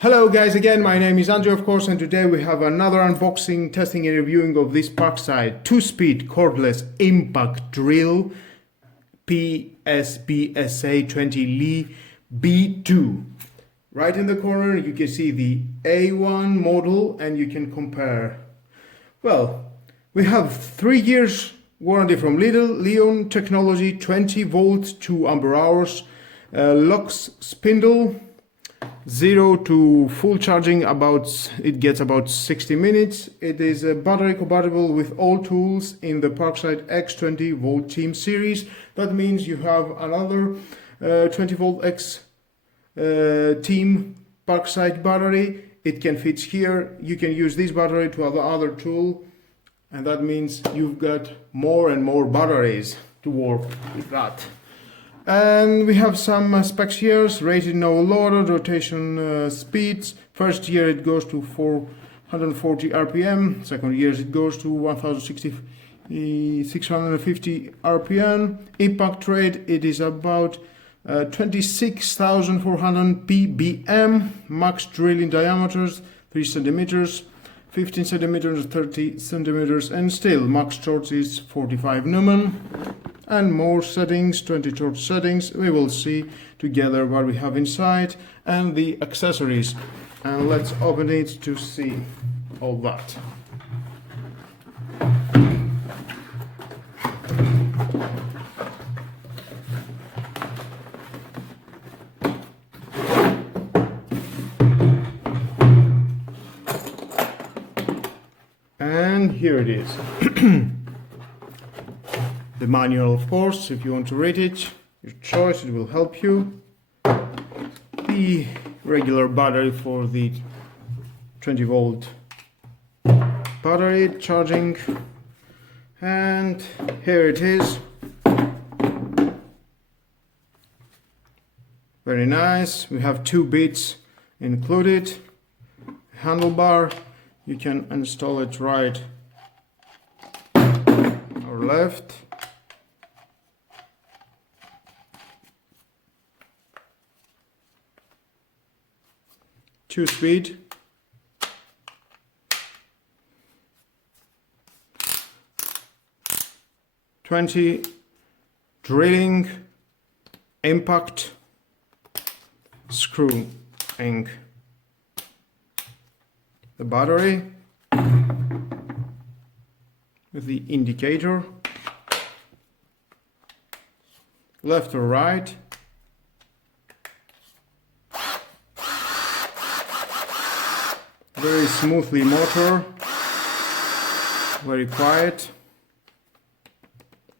Hello guys, again my name is Andrew of course, and today we have another unboxing, testing and reviewing of this Parkside 2-speed cordless impact drill PSBSA 20 Li B2. Right in the corner you can see the A1 model and you can compare. Well, we have 3 years warranty from Leon Technology, 20 volts, 2 ampere hours, locks spindle. 0 to full charging it gets about 60 minutes. It is battery compatible with all tools in the Parkside X20 volt team series. That means you have another 20 volt X team Parkside battery. It can fit here. You can use this battery to other tool, and that means you've got more and more batteries to work with that. And we have some specs here: rated no loader, rotation speeds. First year it goes to 440 RPM, second year it goes to 650 RPM. Impact rate, it is about 26,400 ppm. Max drilling diameters 3 centimeters, 15 centimeters, 30 centimeters, and still max torque is 45 Newton. And more settings, 20 torque settings. We will see together what we have inside and the accessories. And let's open it to see all that. And here it is. The manual, of course, if you want to read it, your choice, it will help you. The regular battery for the 20 volt battery charging, and here it is. Very nice. We have 2 bits included. Handlebar, you can install it right or left. Two-speed. Drilling, impact, screwing the battery with the indicator, left or right. Very smoothly motor, very quiet.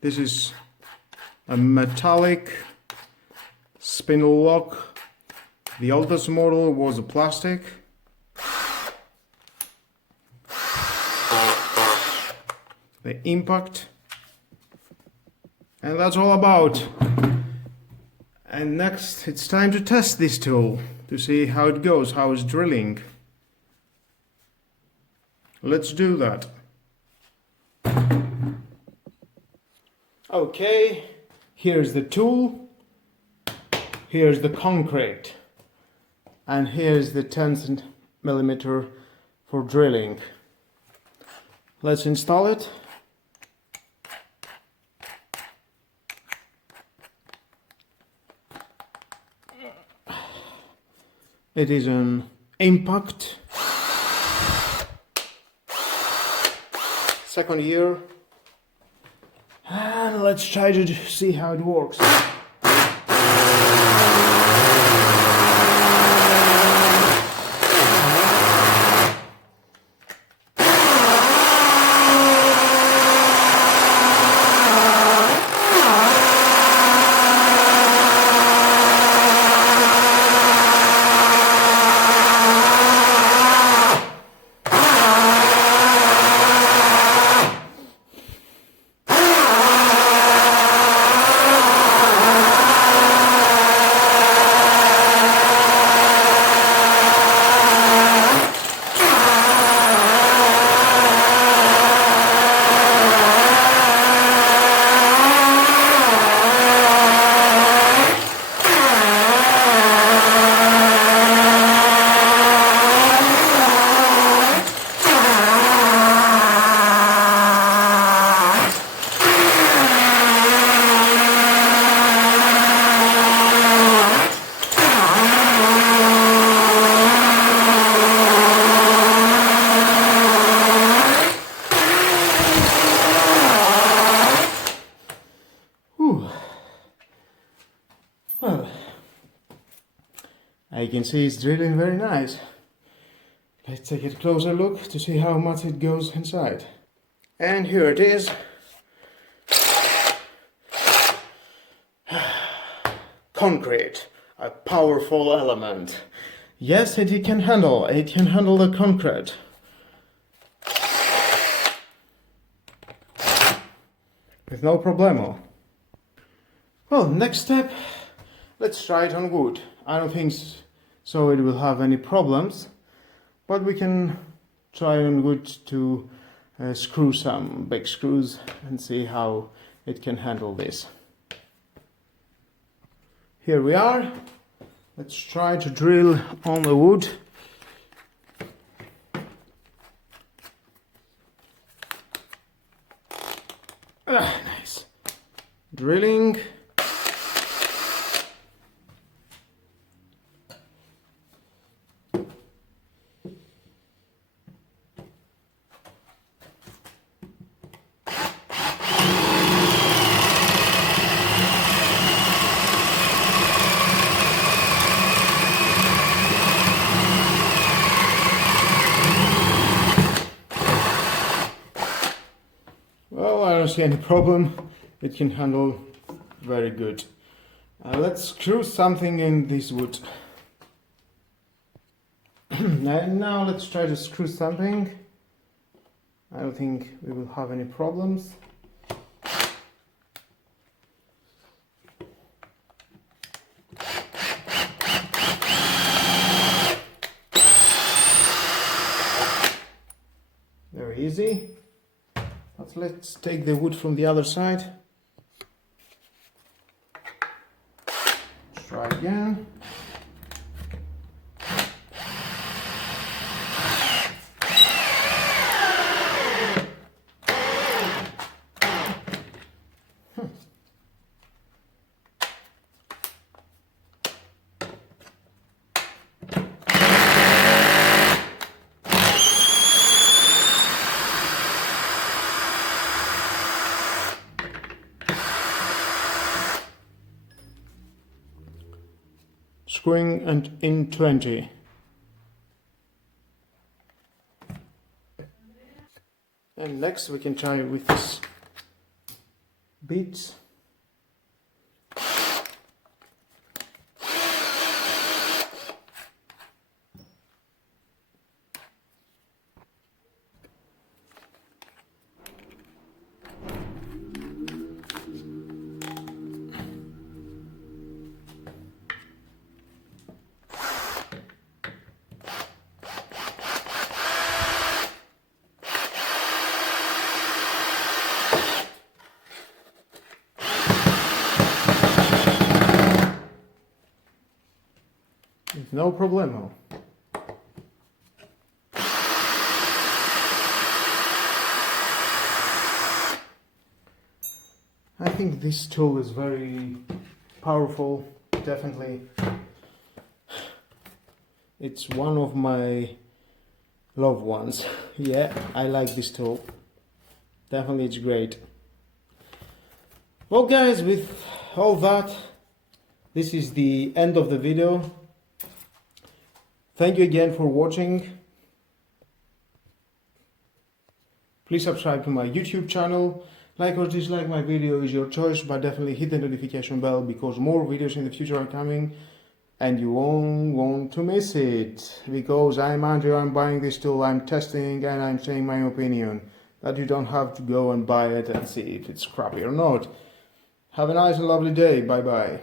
This is a metallic spindle lock. The oldest model was a plastic. The impact, and that's all about. And next it's time to test this tool to see how it goes, how it's drilling. Let's do that. Okay, here's the tool, here's the concrete, and here's the 10 millimeter for drilling. Let's install it. It is an impact. Second year, and let's try to see how it works. you can see it's drilling very nice. Let's take a closer look to see how much it goes inside. And here it is. Concrete, a powerful element. Yes, it can handle the concrete. With no problemo. Well, next step, let's try it on wood. I don't think so it will have any problems, but we can try on wood to screw some big screws and see how it can handle this. Here we are. Let's try to drill on the wood. Nice. Drilling. Well, I don't see any problem. It can handle very good. Let's screw something in this wood. And now let's try to screw something. I don't think we will have any problems. Very easy. But let's take the wood from the other side. Try again. Screwing and in 20. And next we can try with this beads. No problemo. I think this tool is very powerful, definitely. It's one of my loved ones. Yeah, I like this tool. Definitely it's great. Well guys, with all that, this is the end of the video. Thank you again for watching. Please subscribe to my YouTube channel. Like or dislike my video is your choice, but definitely hit the notification bell because more videos in the future are coming and you won't want to miss it. Because I'm Andrew, I'm buying this tool, I'm testing and I'm saying my opinion. That you don't have to go and buy it and see if it's crappy or not. Have a nice and lovely day. Bye bye.